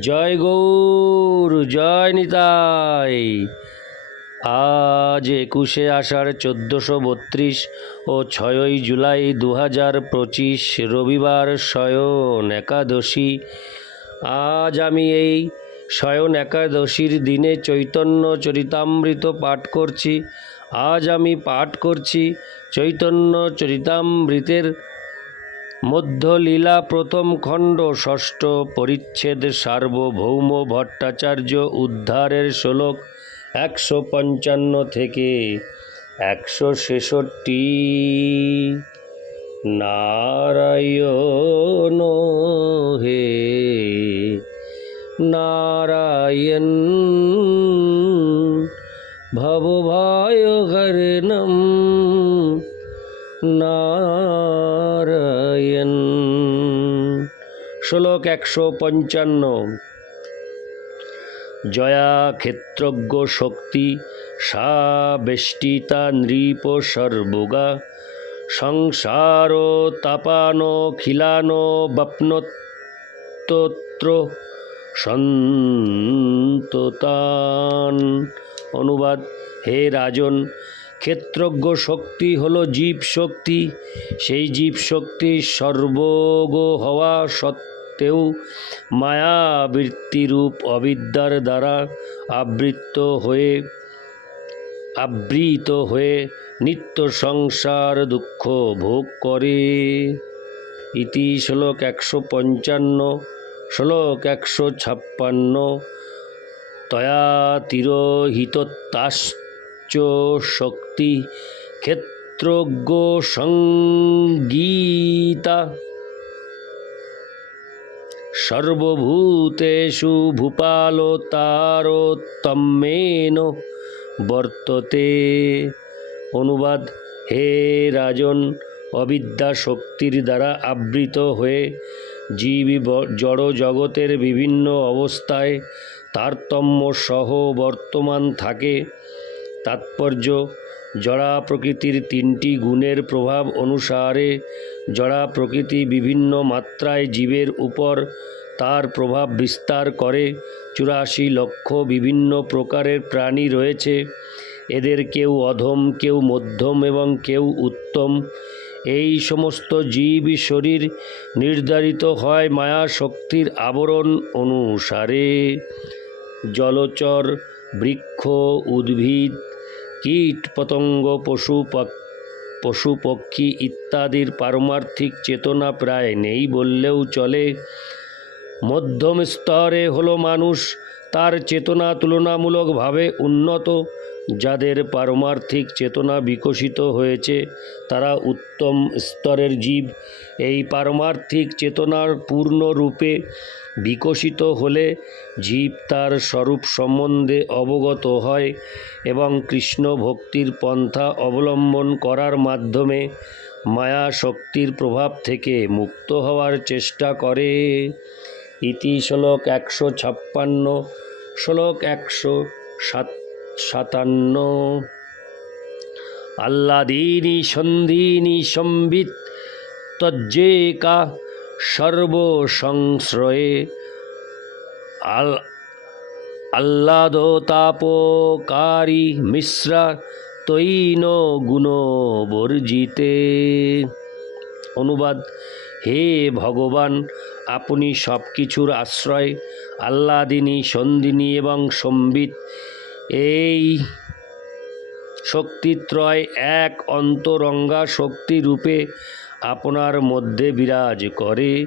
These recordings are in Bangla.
জয় গৌর, জয় নিতাই। আজ একুশে আষাঢ় চোদ্দোশো বত্রিশ ও ছয়ই জুলাই দু হাজার পঁচিশ রবিবার শয়ন একাদশী। আজ আমি এই শয়ন একাদশীর দিনে চৈতন্য চরিতামৃত পাঠ করছি। আজ আমি পাঠ করছি চৈতন্য চরিতামৃতের মধ্যলীলা প্রথম খণ্ড ষষ্ঠ পরিচ্ছেদ সার্বভৌম ভট্টাচার্য উদ্ধারের শ্লোক একশো পঞ্চান্ন থেকে একশো ছেষট্টি। নারায়ণ হে, নারায়ণ ভবভয় হরণম শ্লোক একশো পঞ্চান্ন। জয়া ক্ষেত্রজ্ঞ শক্তি, সা বেষ্টিতা নৃপ সর্বগা, সংসার তাপানো খিলানো বপ্নতোত্র সন্ততান। অনুবাদ, হে রাজন, ক্ষেত্রজ্ঞ শক্তি হলো জীব শক্তি, সেই জীব শক্তি সর্বগ হওয়া সত্ত্বেও মায়াবৃত্তিরূপ অবিদ্যার দ্বারা আবৃত হয়ে আবৃত হয়ে নিত্য সংসার দুঃখ ভোগ করে। ইতি শ্লোক একশো পঞ্চান্ন, শ্লোক একশো ছাপ্পান্ন, তয়া তিরোহিতাশ্চ শক্তি ক্ষেত্রজ্ঞ সঙ্গীতা। সর্বভূতেষু ভূপালোতারোত্তমেন বর্ততে। অনুবাদ, হে রাজন, অবিদ্যা শক্তির দ্বারা আবৃত হয়ে জীব জড় জগতের বিভিন্ন অবস্থায় তারতম্য সহ বর্তমান থাকে। তাৎপর্য জড়া প্রকৃতির তিনটি গুণের প্রভাব অনুসারে জড়া প্রকৃতি বিভিন্ন মাত্রায় জীবের উপর তার প্রভাব বিস্তার করে। চুরাশি লক্ষ বিভিন্ন প্রকারের প্রাণী রয়েছে। এদের কেউ অধম, কেউ মধ্যম এবং কেউ উত্তম। এই সমস্ত জীব শরীর নির্ধারিত হয় মায়া শক্তির আবরণ অনুসারে। জলচর, বৃক্ষ, উদ্ভিদ কীট পতঙ্গ পশু পশু পক্ষী ইত্যাদির পারমার্থিক চেতনা প্রায় নেই বললেও চলে। মধ্যম স্তরে হলো মানুষ তার চেতনা তুলনামূলকভাবে উন্নত, যাদের পারমার্থিক চেতনা বিকশিত হয়েছে, তারা উত্তম স্তরের জীব। এই পারমার্থিক চেতনার পূর্ণরূপে বিকশিত হলে জীব তার স্বরূপ সম্বন্ধে অবগত হয় এবং কৃষ্ণ ভক্তির পন্থা অবলম্বন করার মাধ্যমে মায়া শক্তির প্রভাব থেকে মুক্ত হওয়ার চেষ্টা করে। ইতি শ্লোক একশো ছাপ্পান্ন, শ্লোক একশো সাত সাতান্ন। আহ্লাদিনী সন্ধিনী সম্বিত তজ্জেকা সর্বসংশ্রয়ে। আল আহ্লাদতাপকারী মিশ্রা তৈন গুণবর্জিতে। অনুবাদ হে ভগবান, আপনি সব কিছুর আশ্রয় আল্লাদিনী সন্দিনী এবং সম্বিত। এই শক্তিত্রয় এক অন্তরঙ্গা শক্তিরূপে আপনার মধ্যে বিরাজ করে।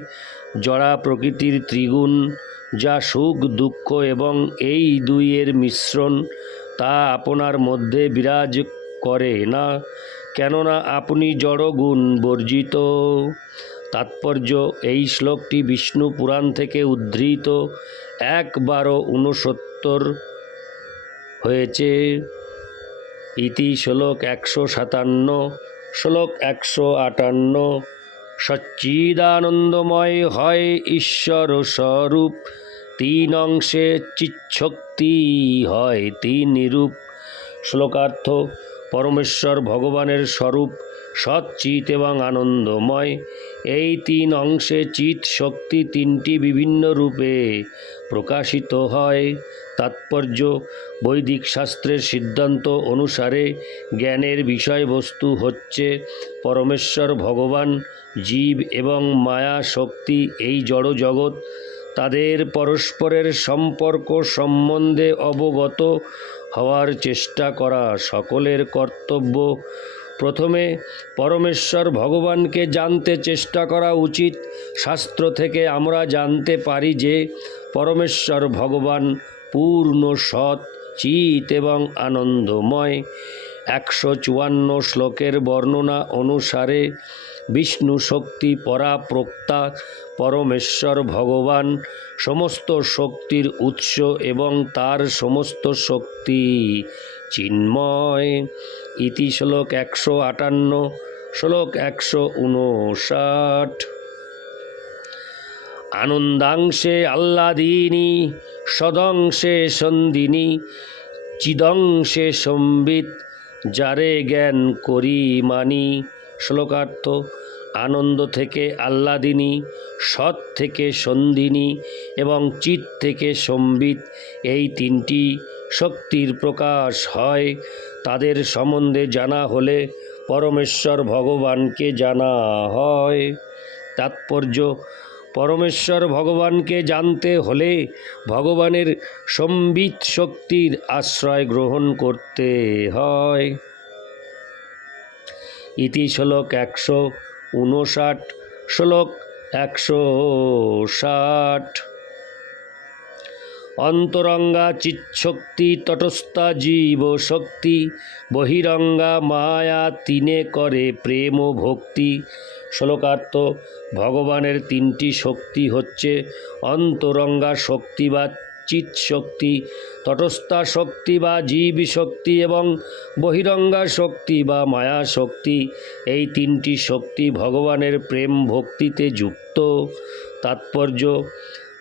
জড়া প্রকৃতির ত্রিগুণ, যা সুখ, দুঃখ এবং এই দুইয়ের মিশ্রণ, তা আপনার মধ্যে বিরাজ করে না। কেননা আপনি জড়গুণ বর্জিত। তাৎপর্য, এই শ্লোকটি বিষ্ণু পুরাণ থেকে উদ্ধৃত এক বারো ঊনসত্তর হয়েছে। ইতি শ্লোক একশো সাতান্ন, শ্লোক একশো আটান্ন। সচ্চিদানন্দময় হয় ঈশ্বর স্বরূপ, তিন অংশে চিচ্ছক্তি হয় তিন রূপ শ্লোকার্থ, পরমেশ্বর ভগবানের স্বরূপ সচ্চিত এবং আনন্দময়। এই তিন অংশে চিত শক্তি তিনটি বিভিন্ন রূপে প্রকাশিত হয়। তাৎপর্য, বৈদিক শাস্ত্রের সিদ্ধান্ত অনুসারে জ্ঞানের বিষয়বস্তু হচ্ছে পরমেশ্বর, ভগবান, জীব এবং মায়া শক্তি এই জড় জগৎ তাদের পরস্পরের সম্পর্ক সম্বন্ধে অবগত হওয়ার চেষ্টা করা সকলের কর্তব্য। প্রথমে পরমেশ্বর ভগবানকে জানতে চেষ্টা করা উচিত। শাস্ত্র থেকে আমরা জানতে পারি যে, পরমেশ্বর ভগবান পূর্ণ সৎ, চিত এবং আনন্দময়। একশো চুয়ান্ন শ্লোকের বর্ণনা অনুসারে, বিষ্ণু শক্তি পরাপ্রক্তা, পরমেশ্বর ভগবান সমস্ত শক্তির উৎস এবং তার সমস্ত শক্তি। চিন্ময়। ইতি শ্লোক একশো আটান্ন, শ্লোক একশো উনষাট আনন্দাংশে আহ্লাদিনী, সদংশে সন্দিনী, চিদংশে সম্বিত, যারে জ্ঞান করি মানি। শ্লোকার্থ, আনন্দ থেকে আহ্লাদিনী, সৎ থেকে সন্ধিনী এবং চিত থেকে সম্বিত, এই তিনটি শক্তির প্রকাশ হয়, তাদের সম্বন্ধে জানা হলে পরমেশ্বর ভগবানকে জানা হয়। তাৎপর্য, পরমেশ্বর ভগবানকে জানতে হলে ভগবানের সম্বিত শক্তির আশ্রয় গ্রহণ করতে হয়। ইতি শ্লোক একশো উনষাট, শ্লোক একশো ষাট। অন্তরঙ্গা চিৎশক্তি তটস্থা জীব শক্তি বহিরঙ্গা মায়া তিনে করে প্রেম ও ভক্তি। শ্লোকার্থ, ভগবানের তিনটি শক্তি হচ্ছে অন্তরঙ্গা শক্তি বা চিৎ শক্তি তটস্থা শক্তি বা জীব শক্তি এবং বহিরঙ্গা শক্তি বা মায়া শক্তি। এই তিনটি শক্তি ভগবানের প্রেম ভক্তিতে যুক্ত। তাৎপর্য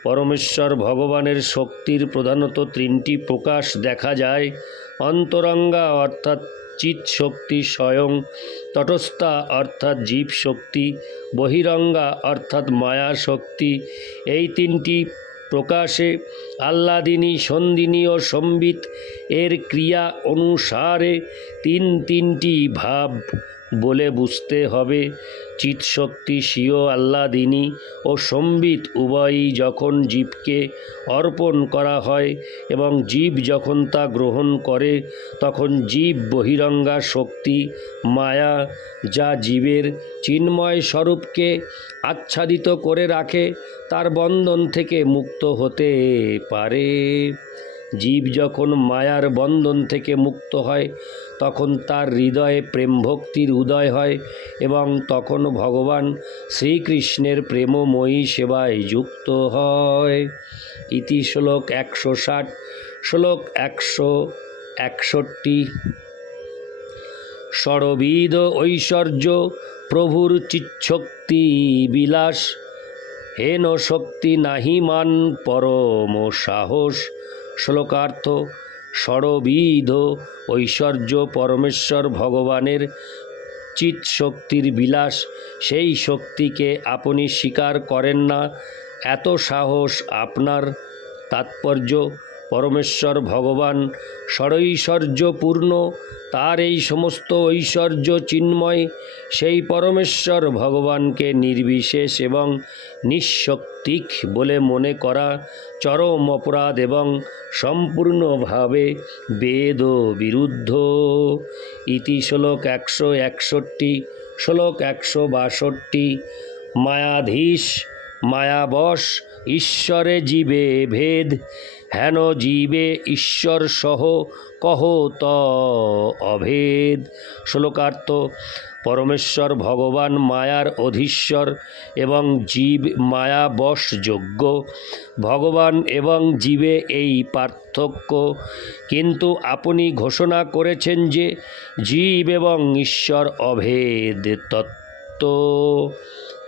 পরমেশ্বর ভগবানের শক্তির প্রধানত তিনটি প্রকাশ দেখা যায়। অন্তরঙ্গা অর্থাৎ চিৎ শক্তি স্বয়ং, তটস্থা অর্থাৎ জীব শক্তি, বহিরঙ্গা অর্থাৎ মায়া শক্তি। এই তিনটি প্রকাশে আহ্লাদিনী, সন্দিনী ও সম্বিত এর ক্রিয়া অনুসারে তিন তিনটি ভাব বলে বুঝতে হবে। চিৎশক্তি স্বীয় আহ্লাদিনী ও সম্বিত উভয়ই যখন জীবকে অর্পণ করা হয় এবং জীব যখন তা গ্রহণ করে, তখন জীব বহিরঙ্গা শক্তি, মায়া যা জীবের চিন্ময় স্বরূপকে আচ্ছাদিত করে রাখে, তার বন্ধন থেকে মুক্ত হতে পারে। জীব যখন মায়ার বন্ধন থেকে মুক্ত হয়, তখন তার হৃদয়ে প্রেম ভক্তির উদয় হয় এবং তখন ভগবান শ্রীকৃষ্ণের প্রেমময়ী সেবায় যুক্ত হয়। ইতি শ্লোক একশো ষাট, শ্লোক একশো একষট্টি। ষড়বিদ ঐশ্বর্য প্রভুর চিচ্ছক্তি বিলাস, হেন শক্তি নাহি পরম সাহস। শ্লোকার্থ সরবিধ ঐশ্বর্য পরমেশ্বর ভগবানের চিৎ শক্তির বিলাস, সেই শক্তিকে আপনি স্বীকার করেন না। এত সাহস আপনার, তাৎপর্য পরমেশ্বর ভগবান ষড়ৈশ্বর্যপূর্ণ তার এই সমস্ত ঐশ্বর্য চিন্ময়, সেই পরমেশ্বর ভগবানকে নির্বিশেষ এবং নিঃশক্তিক বলে মনে করা চরম অপরাধ এবং সম্পূর্ণভাবে বেদ বিরুদ্ধ ইতি শ্লোক একশো একষট্টি, শ্লোক একশো বাষট্টি, মায়াধীশ, মায়াবশ, ঈশ্বরে জীবে ভেদ হেন জীবে ঈশ্বর সহ কহ ত অভেদ। শ্লোকার্থ, পরমেশ্বর ভগবান মায়ার অধীশ্বর এবং জীব মায়া বশযোগ্য ভগবান এবং জীবে এই পার্থক্য। কিন্তু আপনি ঘোষণা করেছেন যে জীব এবং ঈশ্বর অভেদ তত্ত্ব।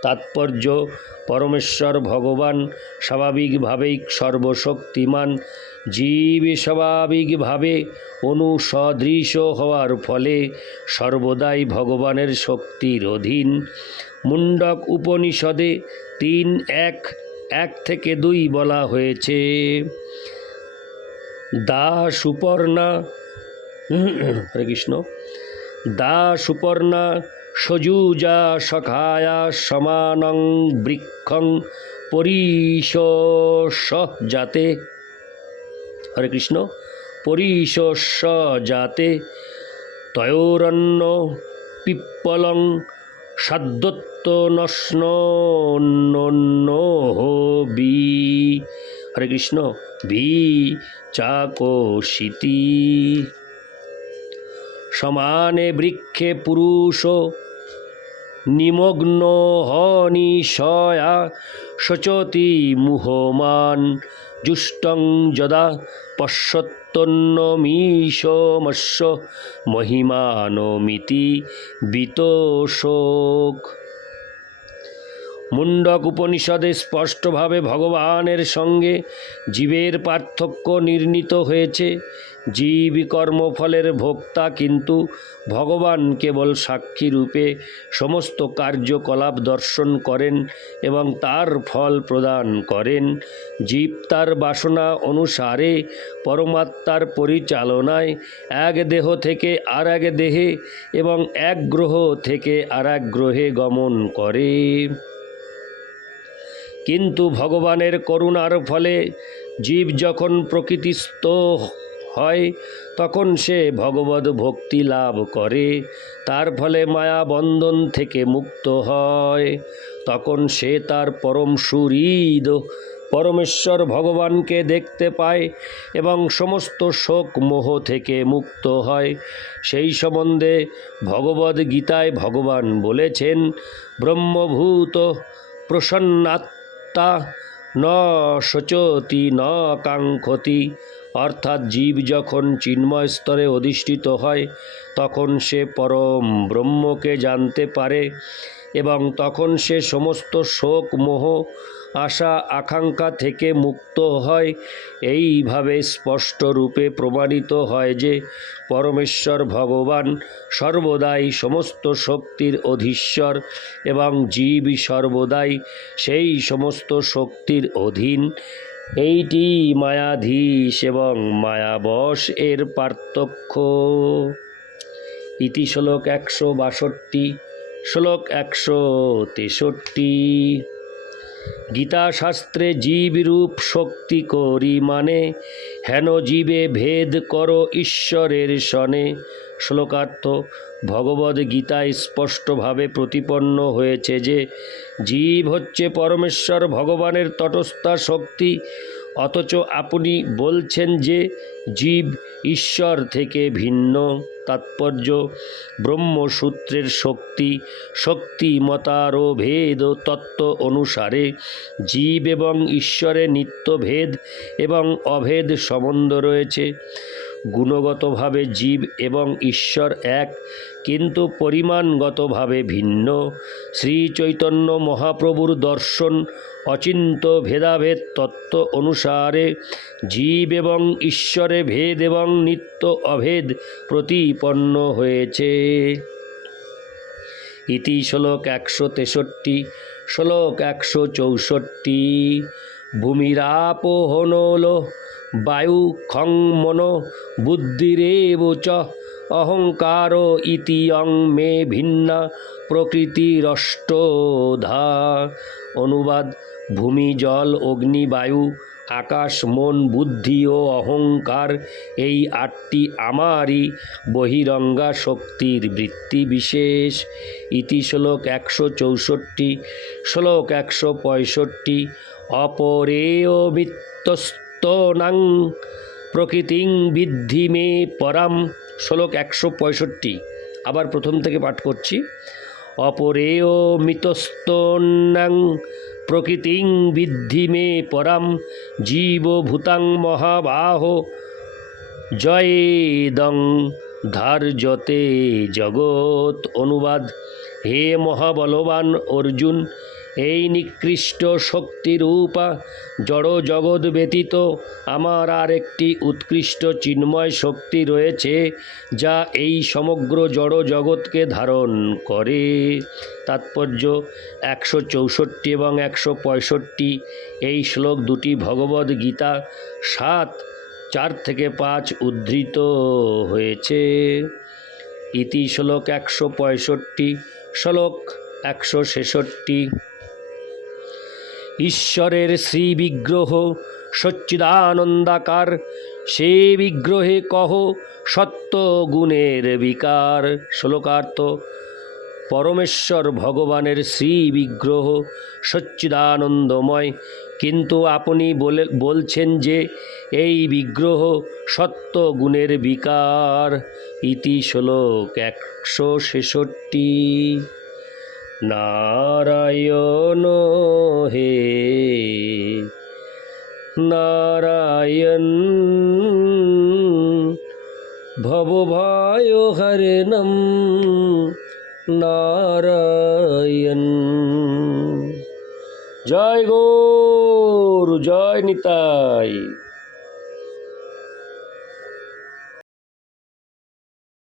তাৎপর্য, পরমেশ্বর ভগবান স্বাভাবিকভাবেই সর্বশক্তিমান জীব স্বাভাবিকভাবে অনুসদৃশ হওয়ার ফলে সর্বদাই ভগবানের শক্তির অধীন। মুন্ডক উপনিষদে তিন এক এক থেকে দুই বলা হয়েছে। দা সুপর্ণা হরে কৃষ্ণ দা সুপর্ণা সজুজা সখায়া সমানং বৃক্ষং পরিশ যাতে হরে কৃষ্ণ পরিশ যাতে তয়োরণ্য পিপ্পলং সাদ্যত্ত নশ্ন বি হরে কৃষ্ণ বি চাকোশিতি। সমানে বৃক্ষে পুরুষ, নিমগ্ন হনিশয়া শচতি মুহমান, জুষ্টং যদা পশ্যত্তন্নমীশমস্য মহিমানমিতি বিতোষোক। মুন্ডক উপনিষদে স্পষ্টভাবে ভগবানের সঙ্গে জীবের পার্থক্য নির্ণীত হয়েছে। জীব কর্মফলের ভোক্তা কিন্তু ভগবান কেবল সাক্ষী রূপে সমস্ত কার্যকলাপ দর্শন করেন এবং তার ফল প্রদান করেন। জীব তার বাসনা অনুসারে, পরমাত্মার পরিচালনায় এক দেহ থেকে আর এক দেহে এবং এক গ্রহ থেকে আর এক গ্রহে গমন করে। কিন্তু ভগবানের করুণার ফলে জীব যখন প্রকৃতিস্থ হয়, তখন সে ভগবত ভক্তি লাভ করে। তার ফলে মায়া বন্ধন থেকে মুক্ত হয়। তখন সে তার পরম সুহৃদ, পরমেশ্বর ভগবানকে দেখতে পায় এবং সমস্ত শোক মোহ থেকে মুক্ত হয়। সেই সম্বন্ধে ভগবদ গীতায় ভগবান বলেছেন, ব্রহ্মভূত প্রসন্নাত্মা ন শোচতি ন কাঙ্ক্ষতি অর্থাৎ জীব যখন চিন্ময় স্তরে অধিষ্ঠিত হয়, তখন সে পরম ব্রহ্মকে জানতে পারে এবং তখন সে সমস্ত শোক, মোহ, আশা, আকাঙ্ক্ষা থেকে মুক্ত হয়। এইভাবে স্পষ্ট রূপে প্রমাণিত হয় যে পরমেশ্বর ভগবান সর্বদাই সমস্ত শক্তির অধীশ্বর এবং জীব সর্বদাই সেই সমস্ত শক্তির অধীন। এইটি মায়াধীশ এবং মায়াবশ এর পার্থক্য। ইতি শ্লোক একশো বাষট্টি, শ্লোক একশো তেষট্টি। গীতাশাস্ত্রে জীবরূপ শক্তি করি মানে হেন জীবে ভেদ কর ঈশ্বরের সনে। শ্লোকার্থ ভগবদ গীতায় স্পষ্টভাবে প্রতিপন্ন হয়েছে যে, জীব হচ্ছে পরমেশ্বর ভগবানের তটস্থা শক্তি। অথচ আপনি বলছেন যে, জীব ঈশ্বর থেকে ভিন্ন তাৎপর্য। ব্রহ্মসূত্রের শক্তি শক্তি, মতারো ভেদ, তত্ত্ব অনুসারে জীব এবং ঈশ্বরে নিত্যভেদ এবং অভেদ সম্বন্ধ রয়েছে। গুণগতভাবে জীব এবং ঈশ্বর এক, কিন্তু পরিমাণগতভাবে ভিন্ন। শ্রী চৈতন্য মহাপ্রভুর দর্শন অচিন্ত ভেদাভেদ তত্ত্ব অনুসারে জীব এবং ঈশ্বরে ভেদ এবং নিত্য অভেদ প্রতিপন্ন হয়েছে। ইতি শ্লোক একশো তেষট্টি, শ্লোক একশো চৌষট্টি। ভূমিরাপোহনল বায়ু খং মন বুদ্ধিরেব চ অহংকার ইতি অং মে ভিন্না প্রকৃতিরষ্টধা অনুবাদ ভূমি জল অগ্নি বায়ু আকাশ মন বুদ্ধি ও অহংকার এই আটটি আমারই বহিরঙ্গা শক্তির বৃত্তি বিশেষ। ইতি শ্লোক একশো চৌষট্টি, শ্লোক একশো পঁয়ষট্টি অপরেয় মিত্তস্তনাং প্রকৃতিং বিদ্ধি মে পরাম। শ্লোক একশো পঁয়ষট্টি। আবার প্রথম থেকে পাঠ করছি। অপরেয় মিতস্তনাং প্রকৃতিং বিদ্ধি মে পরাম। জীবভূতাং মহাবাহ। জয়েদং ধার্যতে জগৎ অনুবাদ। হে মহাবলবান অর্জুন এই নিকৃষ্ট শক্তিরূপা জড় জগৎ ব্যতীত আমার আর একটি উৎকৃষ্ট চিন্ময় শক্তি রয়েছে, যা এই সমগ্র জড় জগৎকে ধারণ করে। তাৎপর্য একশো চৌষট্টি এবং একশো পঁয়ষট্টি। এই শ্লোক দুটি ভগবদ্ গীতা সাত, চার থেকে পাঁচ উদ্ধৃত হয়েছে। ইতি শ্লোক একশো পঁয়ষট্টি, শ্লোক একশো ছেষট্টি। ঈশ্বরের শ্রী বিগ্রহ সচ্চিদানন্দাকার। সে বিগ্রহে কহ সত্য গুণের বিকার। শ্লোকার্থ, পরমেশ্বর ভগবানের শ্রী বিগ্রহ সচ্চিদানন্দময়। কিন্তু আপনি বলে, বলছেন যে এই বিগ্রহ সত্য গুণের বিকার। ইতি শ্লোক একশো ছেষট্টি। নারায়ণ হে। নারায়ণ ভবভায় হরেণম। নারায়ণ। জয় গৌর জয় নিতাই।